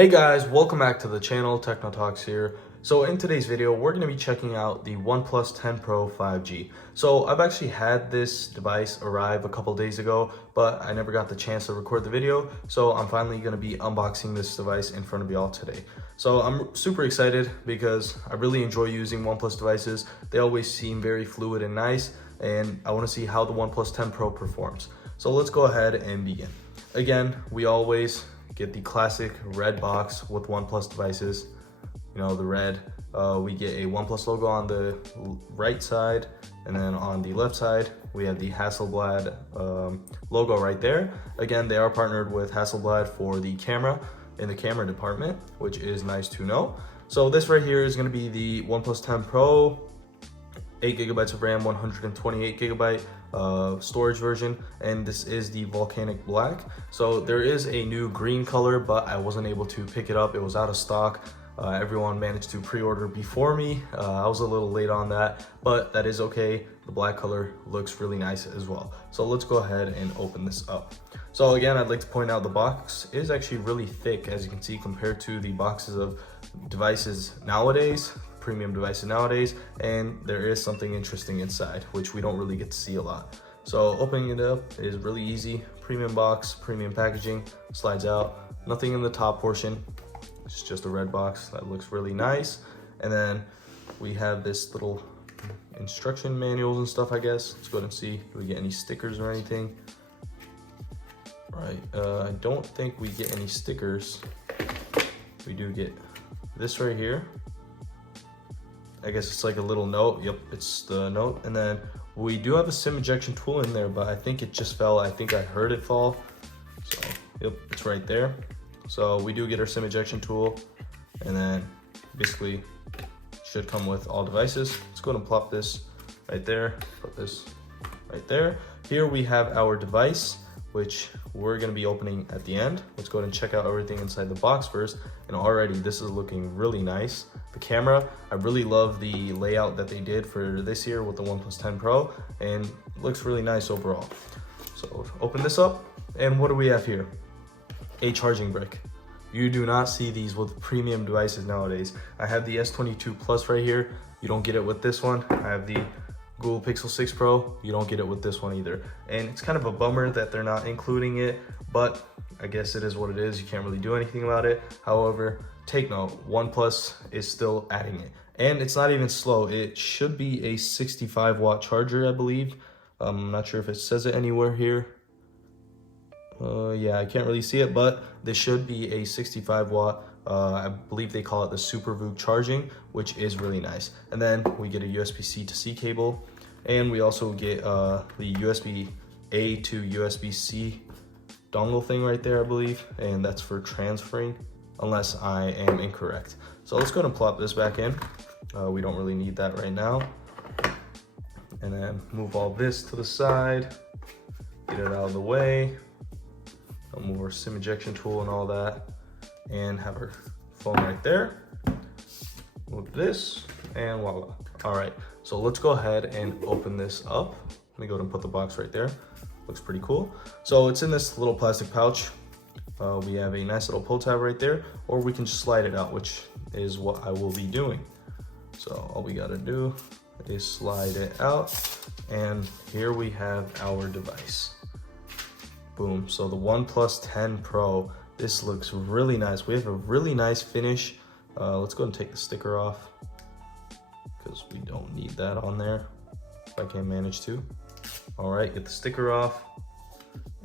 Hey guys, welcome back to the channel. Techno Talks here. So in today's video, we're going to be checking out the OnePlus 10 Pro 5G. So I've actually had this device arrive a couple days ago, but I never got the chance to record the video. So I'm finally going to be unboxing this device in front of y'all today. So I'm super excited because I really enjoy using OnePlus devices. They always seem very fluid and nice, and I want to see how the OnePlus 10 Pro performs. So let's go ahead and begin. Again, we always get the classic red box with OnePlus devices. You know, the red, we get a OnePlus logo on the right side, and then on the left side, we have the Hasselblad logo right there. Again, they are partnered with Hasselblad for the camera in the camera department, which is nice to know. So this right here is gonna be the OnePlus 10 Pro, 8 gigabytes of RAM, 128 gigabyte storage version, and this is the volcanic black. So there is a new green color, but I wasn't able to pick it up. It was out of stock. Everyone managed to pre-order before me. I was a little late on that, but that is okay. The black color looks really nice as well. So let's go ahead and open this up. So again, I'd like to point out the box is actually really thick, as you can see, compared to the boxes of devices nowadays, premium devices nowadays, and there is something interesting inside, which we don't really get to see a lot. So opening it up is really easy. Premium box, premium packaging, slides out. Nothing in the top portion. It's just a red box that looks really nice. And then we have this little instruction manuals and stuff, I guess. Let's go ahead and see, do we get any stickers or anything? Right, I don't think we get any stickers. We do get this right here. I guess it's like a little note. Yep, it's the note. And then we do have a SIM ejection tool in there, but I think it just fell. I think I heard it fall. So, yep, it's right there. So we do get our SIM ejection tool, and then basically should come with all devices. Let's go ahead and plop this right there, put this right there. Here we have our device, which we're gonna be opening at the end. Let's go ahead and check out everything inside the box first. And already this is looking really nice. The camera, I really love the layout that they did for this year with the OnePlus 10 Pro, and it looks really nice overall. So open this up, and what do we have here? A charging brick. You do not see these with premium devices nowadays. I have the S22 Plus right here. You don't get it with this one. I have the Google Pixel 6 Pro. You don't get it with this one either. And it's kind of a bummer that they're not including it, but I guess it is what it is. You can't really do anything about it. However, take note, OnePlus is still adding it. And it's not even slow. It should be a 65 watt charger, I believe. I'm not sure if it says it anywhere here. Yeah, I can't really see it, but this should be a 65 watt. I believe they call it the Super VOOC charging, which is really nice. And then we get a USB-C to C cable, and we also get the USB-A to USB-C dongle thing right there, I believe, and that's for transferring, unless I am incorrect. So let's go ahead and plop this back in. We don't really need that right now. And then move all this to the side, get it out of the way. I'll move our SIM ejection tool and all that, and have our phone right there. Move this, and voila. All right, so let's go ahead and open this up. Let me go ahead and put the box right there. Looks pretty cool. So it's in this little plastic pouch. We have a nice little pull tab right there, or we can just slide it out, which is what I will be doing. So all we gotta do is slide it out, and here we have our device. Boom. So the OnePlus 10 Pro, this looks really nice. We have a really nice finish. Let's go and take the sticker off because we don't need that on there if I can manage to. All right, get the sticker off,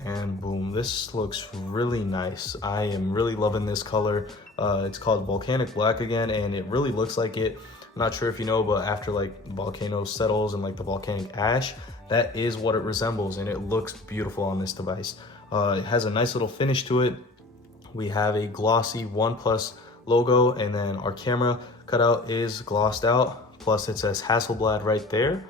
and boom, this looks really nice. I am really loving this color. It's called Volcanic Black again, and it really looks like it. I'm not sure if you know, but after like the volcano settles and like the volcanic ash, that is what it resembles, and it looks beautiful on this device. It has a nice little finish to it. We have a glossy OnePlus logo, and then our camera cutout is glossed out. Plus it says Hasselblad right there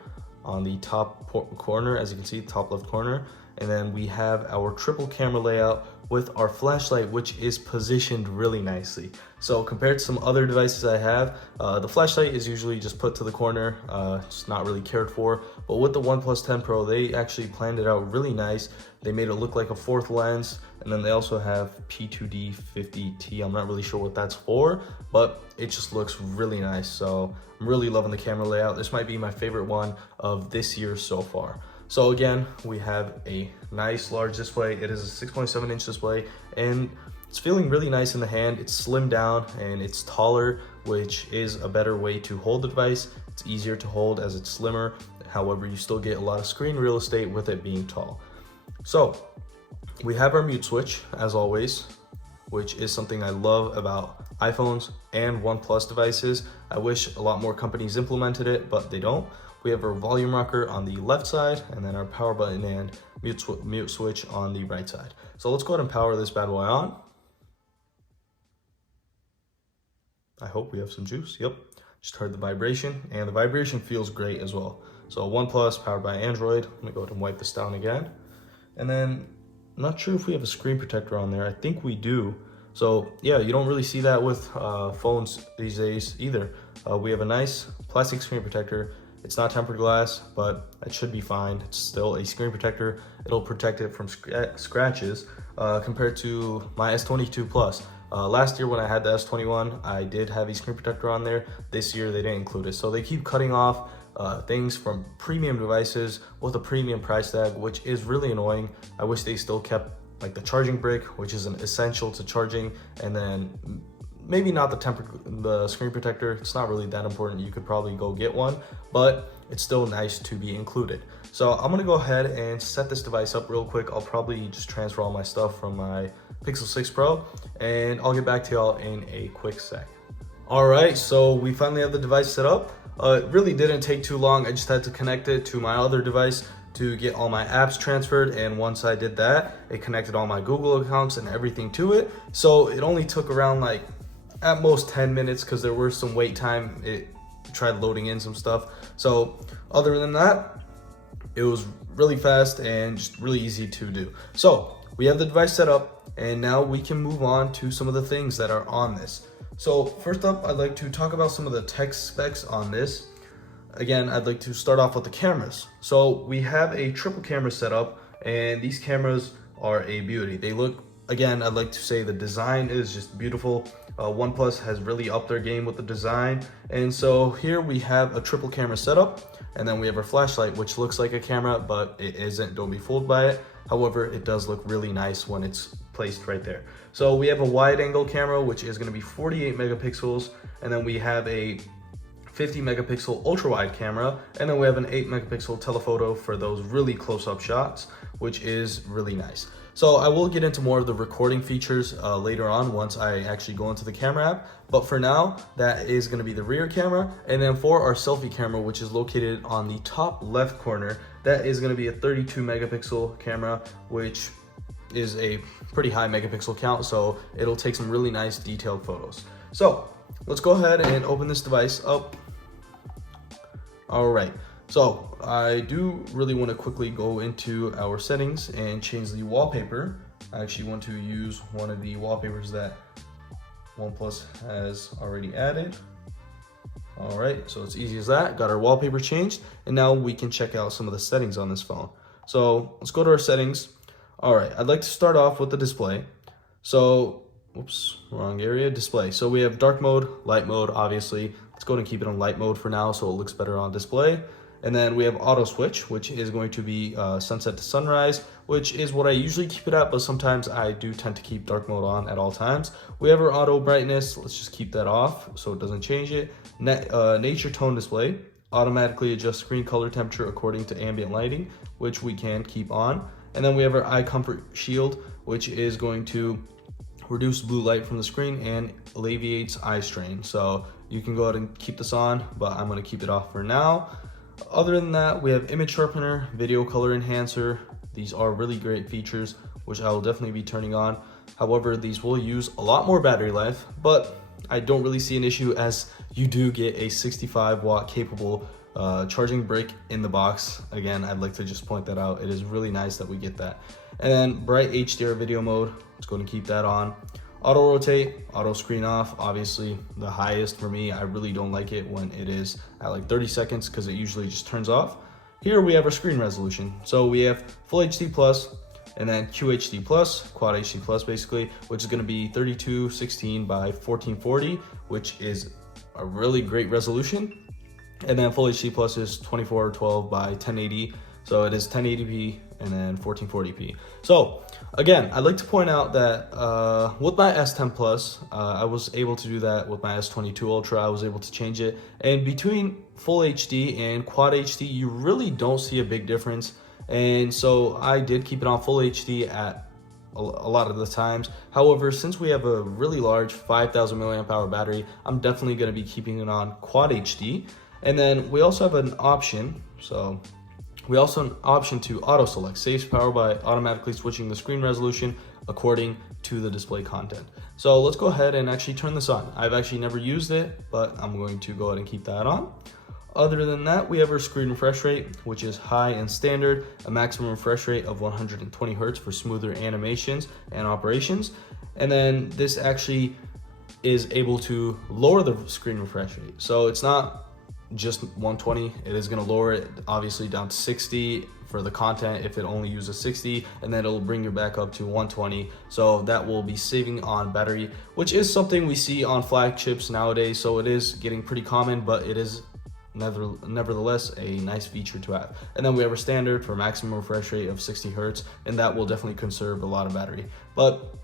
on the top corner, as you can see, top left corner. And then we have our triple camera layout with our flashlight, which is positioned really nicely. So compared to some other devices I have, the flashlight is usually just put to the corner. It's not really cared for. But with the OnePlus 10 Pro, they actually planned it out really nice. They made it look like a fourth lens, And then they also have P2D50T. I'm not really sure what that's for, but it just looks really nice. So I'm really loving the camera layout. This might be my favorite one of this year so far. So again, we have a nice large display. It is a 6.7-inch display, and it's feeling really nice in the hand. It's slimmed down and it's taller, which is a better way to hold the device. It's easier to hold as it's slimmer. However, you still get a lot of screen real estate with it being tall. So we have our mute switch as always, which is something I love about iPhones and OnePlus devices. I wish a lot more companies implemented it, but they don't. We have our volume rocker on the left side, and then our power button and mute switch on the right side. So let's go ahead and power this bad boy on. I hope we have some juice. Yep, just heard the vibration, and the vibration feels great as well. So OnePlus powered by Android. Let me go ahead and wipe this down again. And then I'm not sure if we have a screen protector on there. I think we do. So yeah, you don't really see that with phones these days either. We have a nice plastic screen protector. It's not tempered glass, but it should be fine. It's still a screen protector. It'll protect it from scratches compared to my S22 Plus. Last year when I had the S21, I did have a screen protector on there. This year they didn't include it. So they keep cutting off things from premium devices with a premium price tag, which is really annoying. I wish they still kept like the charging brick, which is an essential to charging, and then maybe not the screen protector. It's not really that important. You could probably go get one, but it's still nice to be included. So I'm gonna go ahead and set this device up real quick. I'll probably just transfer all my stuff from my Pixel 6 Pro, and I'll get back to y'all in a quick sec. All right, so we finally have the device set up. It really didn't take too long. I just had to connect it to my other device to get all my apps transferred, and once I did that, it connected all my Google accounts and everything to it. So it only took around like at most 10 minutes because there were some wait time. It tried loading in some stuff. So other than that, it was really fast and just really easy to do. So we have the device set up, and now we can move on to some of the things that are on this. So first up, I'd like to talk about some of the tech specs on this. Again, I'd like to start off with the cameras. So we have a triple camera setup, and these cameras are a beauty. They look, again, I'd like to say the design is just beautiful. OnePlus has really upped their game with the design. And so here we have a triple camera setup, and then we have our flashlight, which looks like a camera, but it isn't. Don't be fooled by it. However, it does look really nice when it's placed right there. So we have a wide angle camera, which is going to be 48 megapixels, and then we have a 50 megapixel ultra wide camera, and then we have an 8 megapixel telephoto for those really close up shots, which is really nice. So I will get into more of the recording features later on once I actually go into the camera app, but for now, that is going to be the rear camera. And then for our selfie camera, which is located on the top left corner, that is going to be a 32 megapixel camera, which is a pretty high megapixel count, so it'll take some really nice detailed photos. So let's go ahead and open this device up. All right, so I do really want to quickly go into our settings and change the wallpaper. I actually want to use one of the wallpapers that OnePlus has already added. All right, so it's easy as that. Got our wallpaper changed, and now we can check out some of the settings on this phone. So let's go to our settings. All right, I'd like to start off with the display. So, oops, wrong area, display. So we have dark mode, light mode, obviously. Let's go ahead and keep it on light mode for now so it looks better on display. And then we have auto switch, which is going to be sunset to sunrise, which is what I usually keep it at, but sometimes I do tend to keep dark mode on at all times. We have our auto brightness. Let's just keep that off so it doesn't change it. Nature tone display, automatically adjust screen color temperature according to ambient lighting, which we can keep on. And then we have our eye comfort shield, which is going to reduce blue light from the screen and alleviates eye strain. So you can go ahead and keep this on, but I'm going to keep it off for now. Other than that, we have image sharpener, video color enhancer. These are really great features, which I will definitely be turning on. However, these will use a lot more battery life, but I don't really see an issue as you do get a 65 watt capable charging brick in the box. Again, I'd like to just point that out. It is really nice that we get that. And then bright HDR video mode, let's go and keep that on. Auto rotate, auto screen off, obviously the highest for me. I really don't like it when it is at like 30 seconds because it usually just turns off. Here we have our screen resolution. So we have Full HD+, and then QHD plus, Quad HD plus basically, which is going to be 3216 by 1440, which is a really great resolution. And then Full HD plus is 2412 by 1080, so it is 1080p and then 1440p. So again, I'd like to point out that with my S10 Plus, I was able to do that with my S22 Ultra. I was able to change it, and between Full HD and Quad HD, you really don't see a big difference. And so I did keep it on Full HD at a lot of the times. However, since we have a really large 5000 milliamp hour battery, I'm definitely going to be keeping it on Quad HD. And then we also have an option, to auto select, saves power by automatically switching the screen resolution according to the display content. So let's go ahead and actually turn this on. I've actually never used it, but I'm going to go ahead and keep that on. Other than that, we have our screen refresh rate, which is high and standard, a maximum refresh rate of 120 Hertz for smoother animations and operations. And then this actually is able to lower the screen refresh rate. So it's not just 120, it is going to lower it obviously down to 60 for the content if it only uses 60, and then it'll bring you back up to 120. So that will be saving on battery, which is something we see on flagships nowadays. So it is getting pretty common, but it is nevertheless a nice feature to have. And then we have our standard for maximum refresh rate of 60 Hertz, and that will definitely conserve a lot of battery. But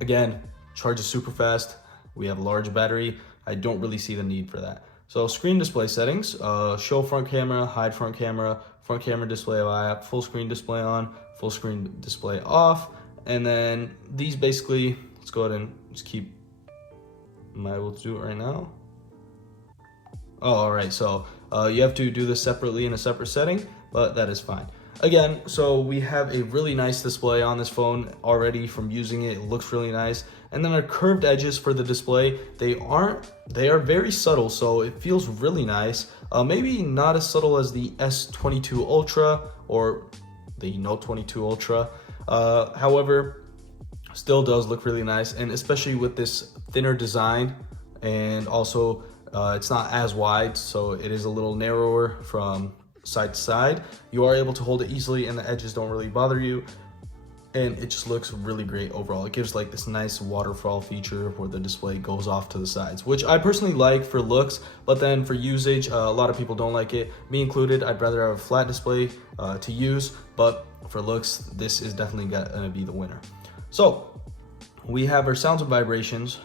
again, charges super fast. We have a large battery. I don't really see the need for that. So screen display settings, show front camera, hide front camera display by app, full screen display on, full screen display off. And then these basically, let's go ahead and just keep, am I able to do it right now? Oh, all right, so you have to do this separately in a separate setting, but that is fine. Again, so we have a really nice display on this phone already from using it. It looks really nice. And then our curved edges for the display, they are very subtle, so it feels really nice. Maybe not as subtle as the S22 Ultra or the Note 22 Ultra. However, still does look really nice, and especially with this thinner design, and also it's not as wide, so it is a little narrower from side to side. You are able to hold it easily, and the edges don't really bother you, and it just looks really great overall. It gives like this nice waterfall feature where the display goes off to the sides, which I personally like for looks, but then for usage, a lot of people don't like it, me included. I'd rather have a flat display to use, but for looks, this is definitely gonna be the winner. So we have our sounds and vibrations.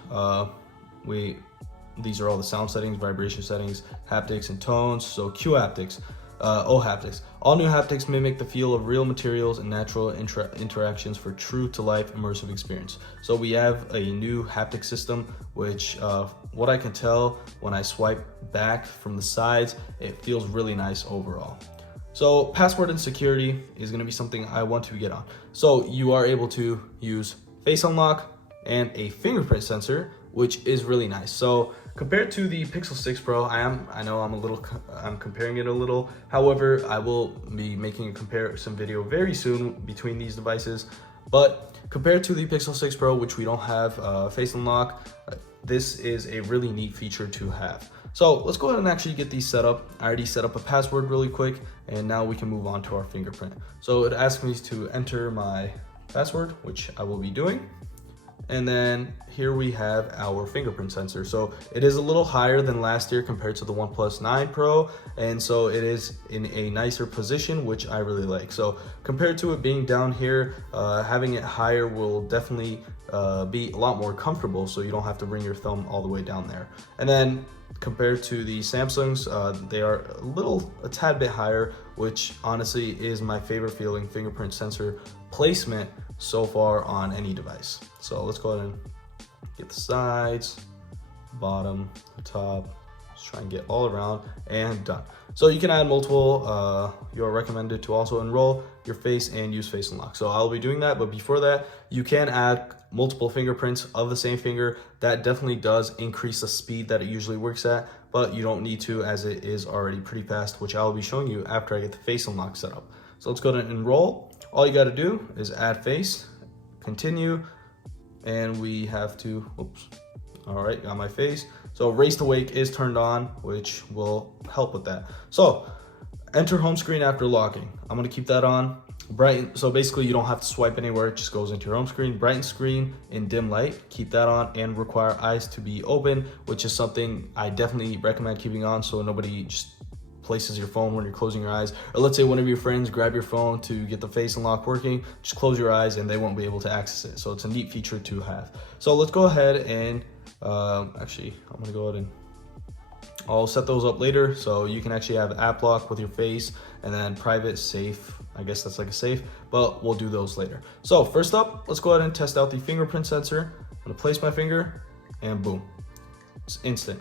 These are all the sound settings, vibration settings, haptics and tones. So Q haptics. haptics. All new haptics mimic the feel of real materials and natural interactions for true to life immersive experience. So we have a new haptic system, which what I can tell when I swipe back from the sides, it feels really nice overall. So password and security is going to be something I want to get on. So you are able to use face unlock and a fingerprint sensor, which is really nice. So compared to the Pixel 6 Pro, I know I'm comparing it a little. However, I will be making a comparison video very soon between these devices. But compared to the Pixel 6 Pro, which we don't have face unlock, this is a really neat feature to have. So let's go ahead and actually get these set up. I already set up a password really quick, and now we can move on to our fingerprint. So it asks me to enter my password, which I will be doing. And then here we have our fingerprint sensor. So it is a little higher than last year compared to the OnePlus 9 Pro. And so it is in a nicer position, which I really like. So compared to it being down here, having it higher will definitely be a lot more comfortable. So you don't have to bring your thumb all the way down there. And then compared to the Samsungs, they are a tad bit higher, which honestly is my favorite feeling fingerprint sensor placement so far on any device. So let's go ahead and get the sides, bottom, the top, just try and get all around, and done. So you can add multiple, you are recommended to also enroll your face and use face unlock. So I'll be doing that, but before that, you can add multiple fingerprints of the same finger. That definitely does increase the speed that it usually works at, but you don't need to, as it is already pretty fast, which I'll be showing you after I get the face unlock set up. So let's go to enroll. All you got to do is add face, continue, and we have to, oops, all right, got my face. So raise to wake is turned on, which will help with that. So enter home screen after locking. I'm gonna keep that on. Brighten, so basically you don't have to swipe anywhere, it just goes into your home screen. Brighten screen in dim light, keep that on, and require eyes to be open, which is something I definitely recommend keeping on so nobody just places your phone when you're closing your eyes. Or let's say one of your friends grab your phone to get the face unlock working, just close your eyes and they won't be able to access it. So it's a neat feature to have. So let's go ahead and actually I'm gonna go ahead and I'll set those up later, so you can actually have app lock with your face and then private safe. I guess that's like a safe, but we'll do those later. So first up, let's go ahead and test out the fingerprint sensor. I'm gonna place my finger and boom, it's instant,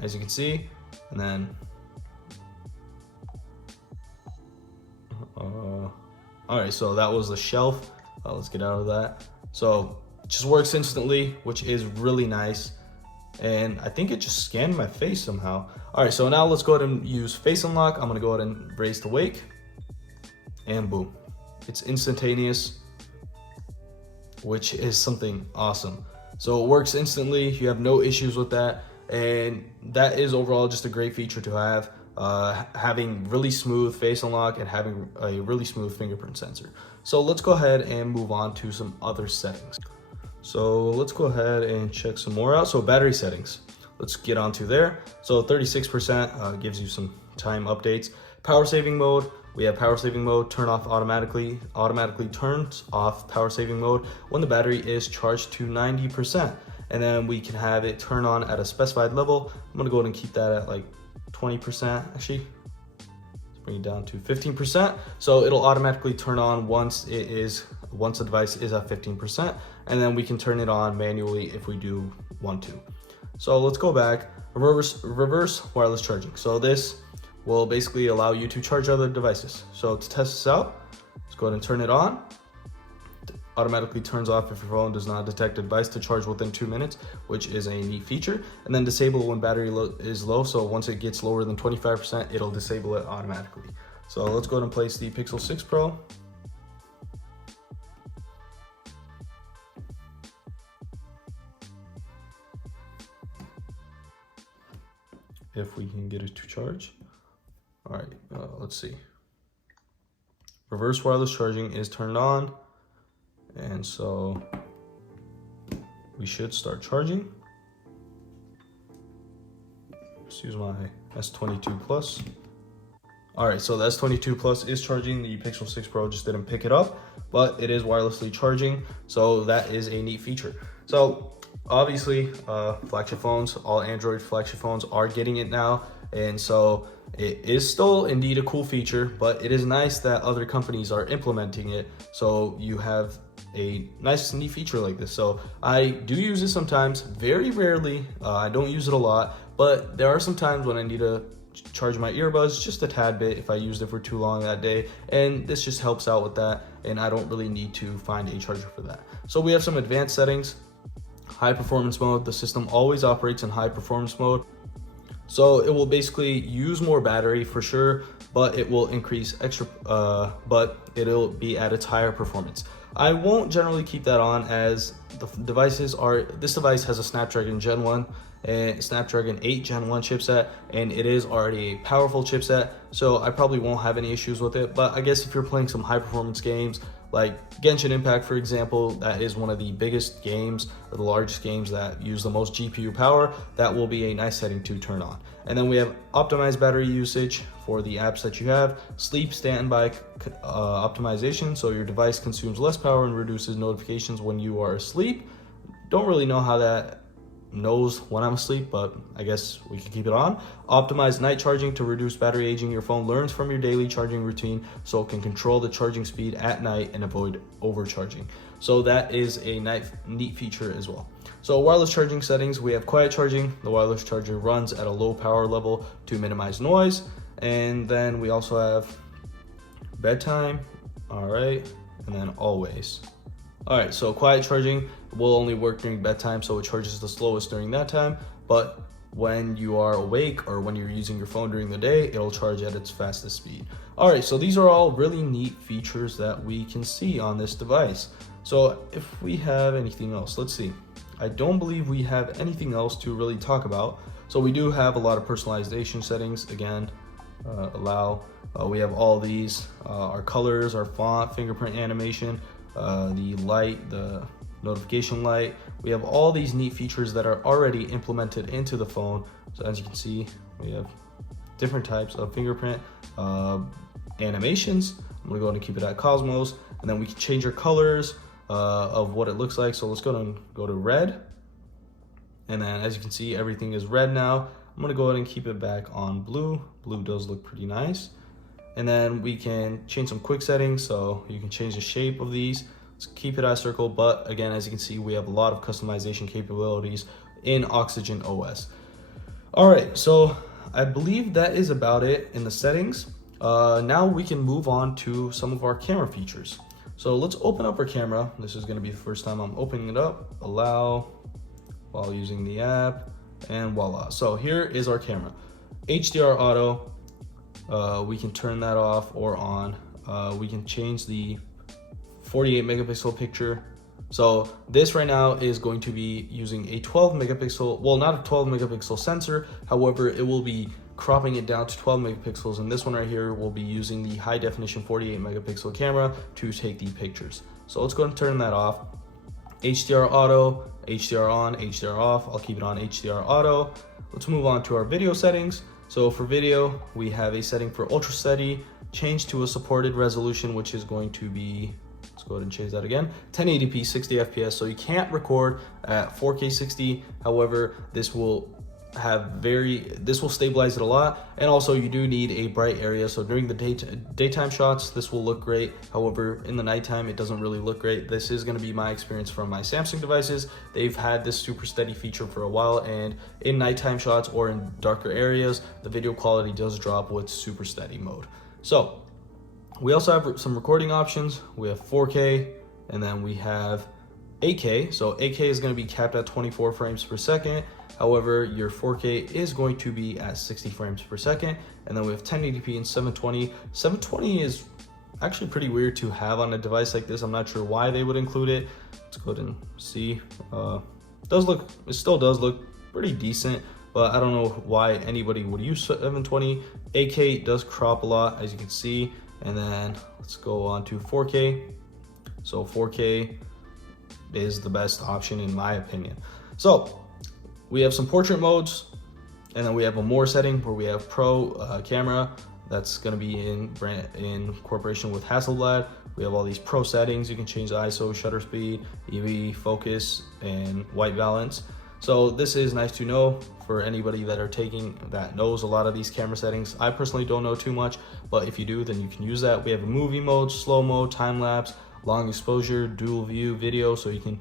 as you can see. And then, all right, so that was the shelf. Let's get out of that. So it just works instantly, which is really nice. And I think it just scanned my face somehow. All right, so now let's go ahead and use face unlock. I'm gonna go ahead and raise to wake, and boom, it's instantaneous, which is something awesome. So it works instantly, you have no issues with that. And that is overall just a great feature to have, having really smooth face unlock and having a really smooth fingerprint sensor. So let's go ahead and move on to some other settings. So let's go ahead and check some more out. So battery settings, let's get onto there. So 36% gives you some time updates. Power saving mode, we have power saving mode, turn off automatically turns off power saving mode when the battery is charged to 90%. And then we can have it turn on at a specified level. I'm gonna go ahead and keep that at like 20%, actually. Let's bring it down to 15%. So it'll automatically turn on once the device is at 15%. And then we can turn it on manually if we do want to. So let's go back, reverse wireless charging. So this will basically allow you to charge other devices. So to test this out, let's go ahead and turn it on. Automatically turns off if your phone does not detect a device to charge within 2 minutes, which is a neat feature. And then disable when battery is low. So once it gets lower than 25%, it'll disable it automatically. So let's go ahead and place the Pixel 6 Pro. If we can get it to charge. All right, let's see. Reverse wireless charging is turned on. And so we should start charging. Let's use my S22 Plus. All right, so the S22 Plus is charging. The Pixel 6 Pro just didn't pick it up, but it is wirelessly charging. So that is a neat feature. So obviously flagship phones, all Android flagship phones are getting it now. And so it is still indeed a cool feature, but it is nice that other companies are implementing it. So you have a nice neat feature like this. So I do use it sometimes, very rarely. I don't use it a lot, but there are some times when I need to charge my earbuds just a tad bit if I used it for too long that day, and this just helps out with that, and I don't really need to find a charger for that. So we have some advanced settings. High performance mode, the system always operates in high performance mode. So it will basically use more battery for sure, but it will increase extra, but it'll be at its higher performance. I won't generally keep that on as the devices are, this device has a Snapdragon Gen 1 and Snapdragon 8 Gen 1 chipset, and it is already a powerful chipset, so I probably won't have any issues with it. But I guess if you're playing some high performance games, like Genshin Impact, for example, that is one of the biggest games, or the largest games that use the most GPU power, that will be a nice setting to turn on. And then we have optimized battery usage for the apps that you have, sleep standby optimization, so your device consumes less power and reduces notifications when you are asleep. Don't really know how that knows when I'm asleep, but I guess we can keep it on. Optimize night charging to reduce battery aging. Your phone learns from your daily charging routine, so it can control the charging speed at night and avoid overcharging. So that is a neat feature as well. So wireless charging settings, we have quiet charging. The wireless charger runs at a low power level to minimize noise. And then we also have bedtime, all right, and then always. All right, so quiet charging will only work during bedtime, so it charges the slowest during that time, but when you are awake or when you're using your phone during the day, it'll charge at its fastest speed. All right, so these are all really neat features that we can see on this device. So if we have anything else, let's see. I don't believe we have anything else to really talk about. So we do have a lot of personalization settings. Again, allow. We have all these, our colors, our font, fingerprint animation, the light, the notification light. We have all these neat features that are already implemented into the phone. So as you can see, we have different types of fingerprint animations. I'm gonna go ahead and keep it at Cosmos, and then we can change our colors of what it looks like. So let's go to red, and then as you can see, everything is red now. I'm gonna go ahead and keep it back on blue. Blue does look pretty nice. And then we can change some quick settings, so you can change the shape of these. Let's keep it as circle, but again, as you can see, we have a lot of customization capabilities in Oxygen OS. All right, so I believe that is about it in the settings. Now we can move on to some of our camera features. So let's open up our camera. This is gonna be the first time I'm opening it up. Allow while using the app, and voila. So here is our camera. HDR auto, we can turn that off or on. We can change the 48 megapixel picture. So this right now is going to be using a 12 megapixel, well, not a 12 megapixel sensor. However, it will be cropping it down to 12 megapixels. And this one right here will be using the high definition 48 megapixel camera to take the pictures. So let's go and turn that off. HDR auto, HDR on, HDR off. I'll keep it on HDR auto. Let's move on to our video settings. So for video, we have a setting for ultra steady, change to a supported resolution, which is going to be, let's go ahead and change that again, 1080p 60 fps. So you can't record at 4K 60. However, this will stabilize it a lot, and also you do need a bright area. So during the daytime shots, this will look great. However, in the nighttime, it doesn't really look great. This is going to be my experience from my Samsung devices. They've had this super steady feature for a while, and in nighttime shots or in darker areas, the video quality does drop with super steady mode. So we also have some recording options. We have 4K, and then we have 8K. So 8K is going to be capped at 24 frames per second. However, your 4K is going to be at 60 frames per second. And then we have 1080p and 720. 720 is actually pretty weird to have on a device like this. I'm not sure why they would include it. Let's go ahead and see. It still does look pretty decent, but I don't know why anybody would use 720. 8K does crop a lot, as you can see. And then let's go on to 4K. So 4K is the best option in my opinion. So we have some portrait modes, and then we have a more setting where we have pro camera. That's going to be in cooperation with Hasselblad. We have all these pro settings. You can change the ISO, shutter speed, EV, focus, and white balance. So this is nice to know for anybody that knows a lot of these camera settings. I personally don't know too much, but if you do, then you can use that. We have a movie mode, slow mode, time lapse, long exposure, dual view video, so you can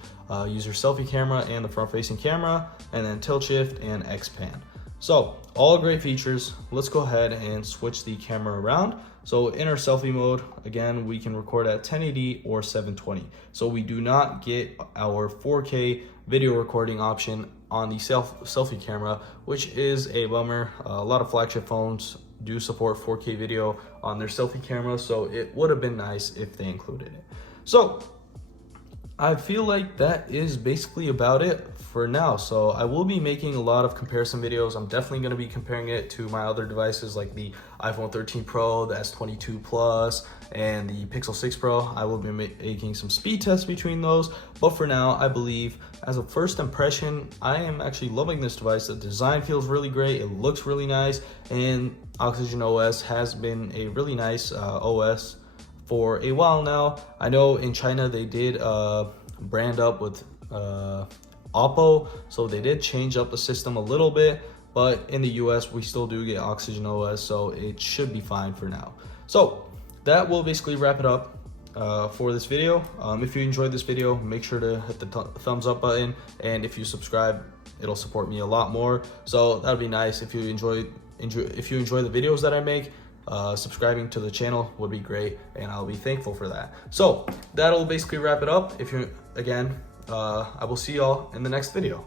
use your selfie camera and the front facing camera, and then tilt shift and X-pan. So all great features. Let's go ahead and switch the camera around. So in our selfie mode, again, we can record at 1080 or 720. So we do not get our 4K video recording option on the selfie camera, which is a bummer. A lot of flagship phones do support 4K video on their selfie camera, so it would have been nice if they included it. So I feel like that is basically about it for now. So I will be making a lot of comparison videos. I'm definitely going to be comparing it to my other devices like the iPhone 13 Pro, the S22 Plus, and the Pixel 6 Pro. I will be making some speed tests between those. But for now, I believe as a first impression, I am actually loving this device. The design feels really great. It looks really nice. And Oxygen OS has been a really nice OS for a while now. I know in China they did brand up with Oppo, so they did change up the system a little bit, but in the US we still do get Oxygen OS, so it should be fine for now. So that will basically wrap it up for this video. If you enjoyed this video, make sure to hit the thumbs up button, and if you subscribe, it'll support me a lot more. So that'd be nice. If you enjoy the videos that I make, subscribing to the channel would be great, and I'll be thankful for that. So that'll basically wrap it up. I will see y'all in the next video.